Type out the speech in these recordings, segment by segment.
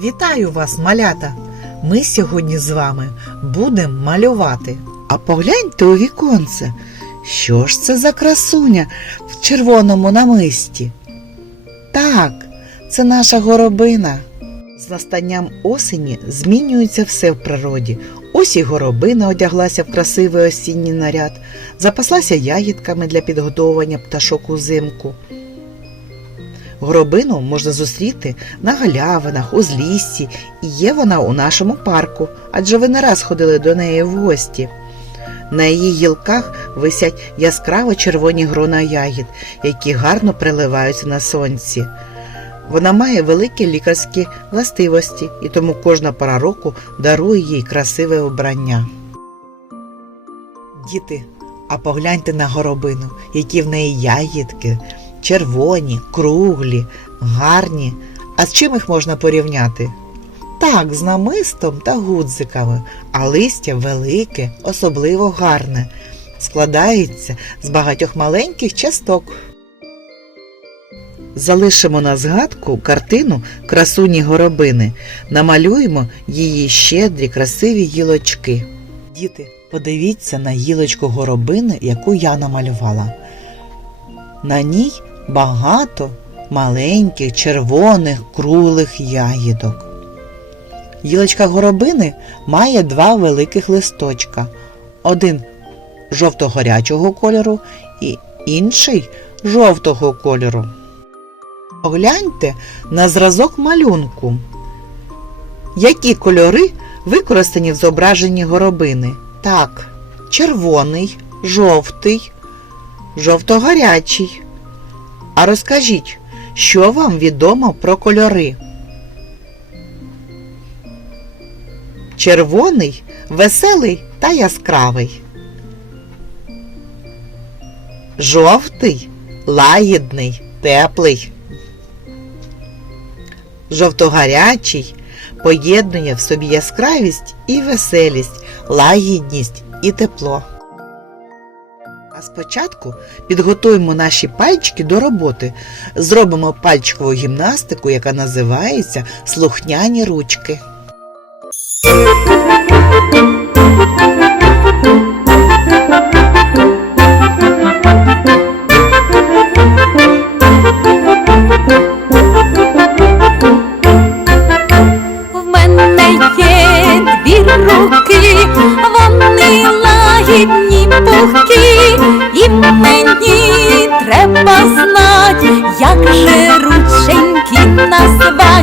Вітаю вас, малята! Ми сьогодні з вами будемо малювати. А погляньте у віконце, що ж це за красуня в червоному намисті? Так, це наша горобина. З настанням осені змінюється все в природі. Ось і горобина одяглася в красивий осінній наряд, запаслася ягідками для підготовлення пташок узимку. Горобину можна зустріти на галявинах, у зліссі, і є вона у нашому парку, адже ви не раз ходили до неї в гості. На її гілках висять яскраво червоні грона ягід, які гарно приливаються на сонці. Вона має великі лікарські властивості і тому кожна пора року дарує їй красиве обрання. Діти, а погляньте на горобину, які в неї ягідки червоні, круглі, гарні. А з чим їх можна порівняти? Так, з намистом та гудзиками, а листя велике, особливо гарне, складається з багатьох маленьких часток. Залишимо на згадку картину красуні горобини, намалюємо її щедрі, красиві гілочки. Діти, подивіться на гілочку горобини, яку я намалювала. На ній багато маленьких червоних круглих ягідок. Гілочка горобини має два великих листочка. Один жовто-горячого кольору і інший жовтого кольору. Погляньте на зразок малюнку. Які кольори використані в зображенні горобини? Так, червоний, жовтий, жовто-горячий. А розкажіть, що вам відомо про кольори? Червоний, веселий та яскравий. Жовтий, лагідний, теплий. Жовтогарячий поєднує в собі яскравість і веселість, лагідність і тепло спочатку підготуємо наші пальчики до роботи. Зробимо пальчикову гімнастику, яка називається слухняні ручки. В мене є дві руки, вони вихідні пухки, і мені треба знать, як же рученьки назвать.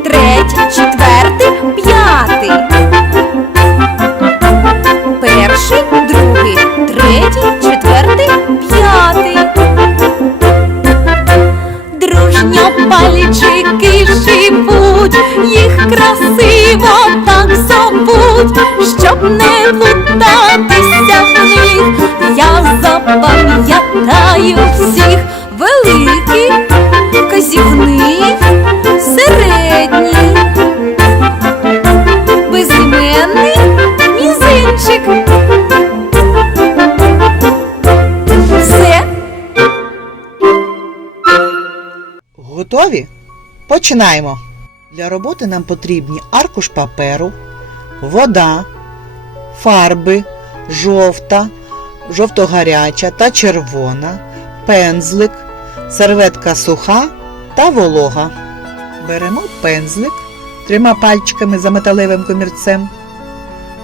третій, четвертий, п'ятий. Перший, другий, третій, четвертий, п'ятий. Дружньо палічики живуть, їх красиво так зовуть, щоб не лутатися в них. Я запам'ятаю всіх. Готові? Починаємо! Для роботи нам потрібні аркуш паперу, вода, фарби, жовта, жовто-гаряча та червона, пензлик, серветка суха та волога. Беремо пензлик трьома пальчиками за металевим комірцем,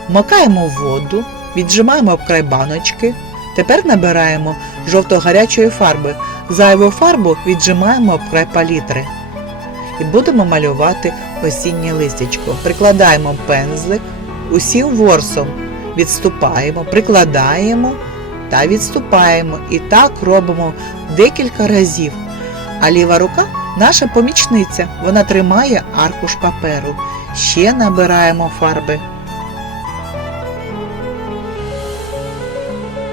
макаємо воду, віджимаємо обкрай баночки. Тепер набираємо жовто-гарячої фарби. Зайву фарбу віджимаємо об край палітри. І будемо малювати осіннє листячко. Прикладаємо пензлик, усім ворсом відступаємо, прикладаємо та відступаємо. І так робимо декілька разів. А ліва рука наша помічниця. Вона тримає аркуш паперу. Ще набираємо фарби.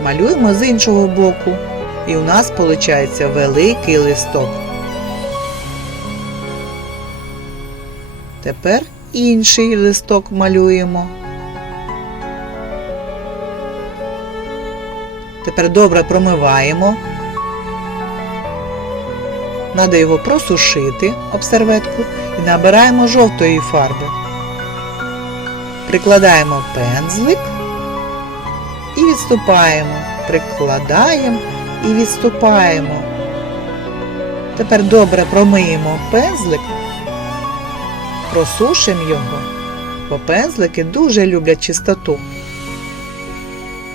малюємо з іншого боку. І у нас виходить великий листок. Тепер інший листок малюємо. Тепер добре промиваємо. Надо його просушити об серветку і набираємо жовтої фарби. Прикладаємо пензлик і відступаємо, прикладаємо і відступаємо. Тепер добре промиємо пензлик, просушимо його, бо пензлики дуже люблять чистоту.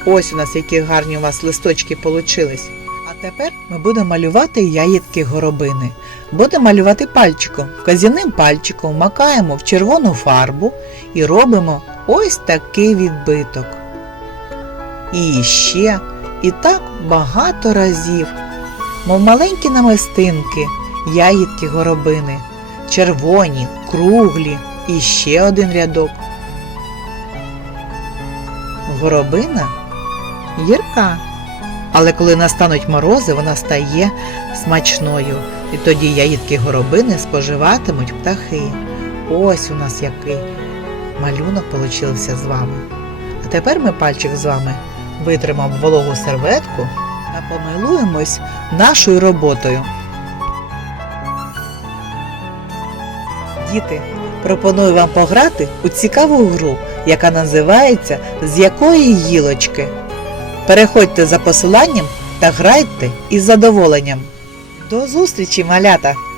Ось у нас які гарні у вас листочки получились. А тепер ми будемо малювати яєтки горобини. Будемо малювати пальчиком. Казяним пальчиком макаємо в червону фарбу і робимо ось такий відбиток і іще, і так багато разів, мов маленькі намистинки, яїдки горобини, червоні, круглі і ще один рядок. Горобина гірка. Але коли настануть морози, вона стає смачною, і тоді яїдки горобини споживатимуть птахи. Ось у нас який малюнок получився з вами. А тепер ми пальчик з вами витримав вологу серветку та помилуємось нашою роботою. Діти, пропоную вам пограти у цікаву гру, яка називається З якої гілочки. Переходьте за посиланням та грайте із задоволенням. До зустрічі, малята!